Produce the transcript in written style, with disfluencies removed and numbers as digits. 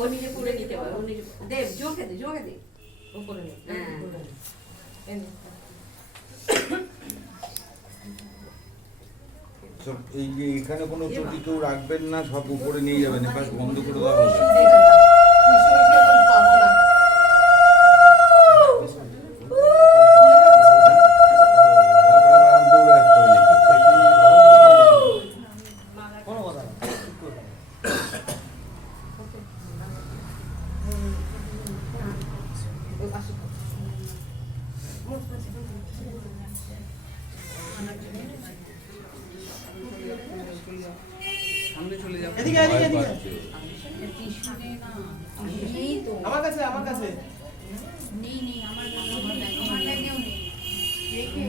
ও নিজে করে নিতে পারে, ও নিজে দে, জোকে দে, জোকে দে। উপরে নে। হ্যাঁ। এই নে। সব এই যে এখানে কোনো চটি কেউ রাখবেন না, সব উপরে নিয়ে যাবেন, এপাশ বন্ধ করে দেওয়া হবে। টিস্যু মিশু এখন পাবো না। তারপরে আবার দৌড়ে আসতে হবে নাকি? কোনো কথা না। সামনে চলে যাবো। এদিকে এদিকে এদিকে। নেই তো, আমার কাছে আমার কাছে। নেই নেই, আমার ব্যাগেও নেই। রেখে